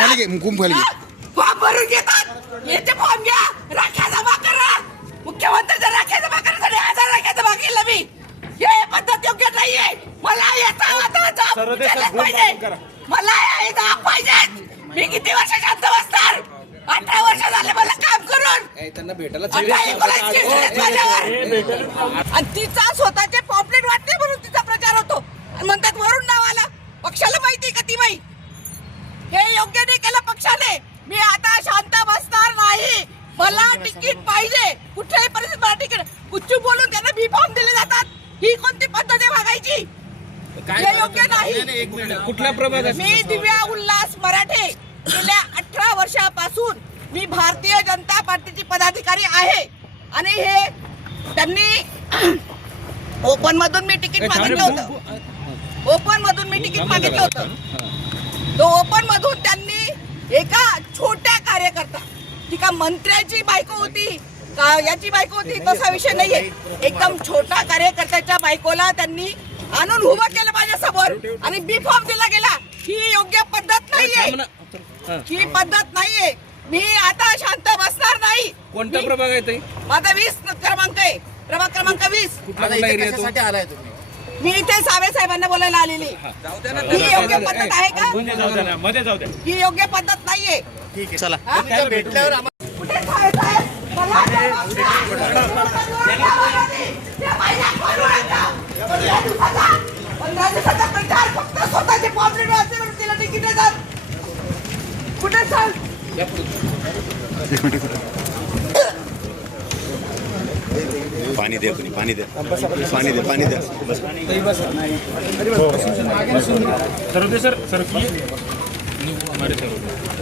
खाली घे कुंभ खाली घे. फॉर्म भरून घेतात. याचे फॉर्म घ्या, राख्या जमा करा. मुख्यमंत्र्यांच्या राख्या जमा करण्यासाठी 1000 राख्या जमा केलं मी. हे पद्धत योग्य नाहीये. मला याचा आता जबाब द्यायलाच पाहिजे. मला हे जबाब पाहिजे. मी किती वर्ष शांत बसणार? 18 वर्ष झाले मला काम करून. त्यांना भेटायला आणि तिचा स्वतःचे पॉम्पलेट वाटते म्हणून तिचा प्रचार होतो. आणि म्हणतात वरून नाव आलं. पक्षाला माहिती का ती बाई? हे योग्य नाही केलं पक्षाने. मी आता शांत बसणार नाही. मला तिकीट पाहिजे. कुठल्याही परिस्थितीत मला तिकीट. कुठची बोलून त्यांना बी फॉर्म दिले जातात. ही कोणती पद्धत आहे वागायची? हे योग्य नाही. कुठल्या प्रभागात? मी दिव्या उल्हास मराठे. गेल्या 18 वर्षापासून मी भारतीय जनता पार्टीची पदाधिकारी आहे. आणि हे त्यांनी ओपन मधून मी तिकीट मागितलं होतं. ओपन मधून मी तिकीट मागितलं होतं. तो ओपन मधून त्यांनी एका छोट्या कार्यकर्ता, ती का मंत्र्याची बायको होती का याची बायको होती तसा विषय नाहीये. एकदम छोटा कार्यकर्त्याच्या बायकोला त्यांनी आणून उभं केलं माझ्या समोर आणि बी फॉर्म दिला गेला. ही योग्य पद्धत नाहीये. ही पद्धत नाहीये. मी आता शांत बसणार नाही. कोणता प्रभाग आहे? माझा 20 क्रमांक आहे. प्रभाग क्रमांक 20. आलाय तुम्ही? मी इथे सावे साहेबांना बोलायला आलेली. ही योग्य पद्धत आहे का? मध्ये जाऊ द्या. ही योग्य पद्धत नाहीये. ठीक आहे चला. भेटल्यावर कुठे साहेब साहेब? मला जबाब द्या. 15 दिवसाचा प्रचार फक्त स्वतःचे पॉम्पलेट वाचले म्हणून तिला तिकीट देतात. कुठे सांग? पाणी दे, पाणी दे, पाणी दे, पाणी दे. सर